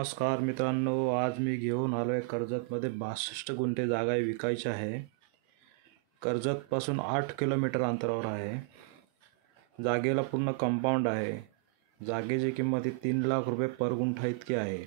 नमस्कार मित्रांनो, आज मी घेऊन आलो आहे कर्जतमध्ये 62 गुंठे जागा विकायची आहे। कर्जतपासून 8 किलोमीटर अंतरावर आहे। जागेला पूर्ण कंपाऊंड आहे। जागेची किंमत 3 लाख रुपये पर गुंठा इतकी आहे।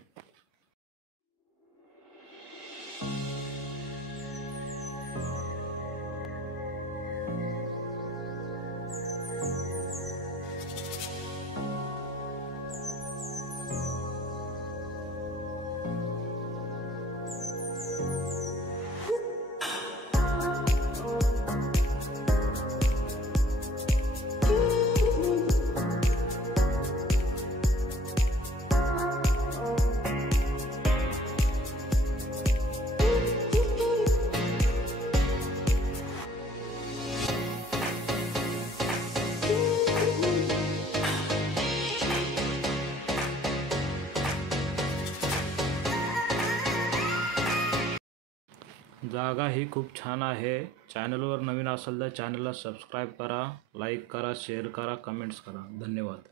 जागा ही खूप छान आहे। चॅनलवर नवीन असाल तर चॅनलला सबस्क्राइब करा, लाईक करा, शेअर करा, कमेंट्स करा। धन्यवाद।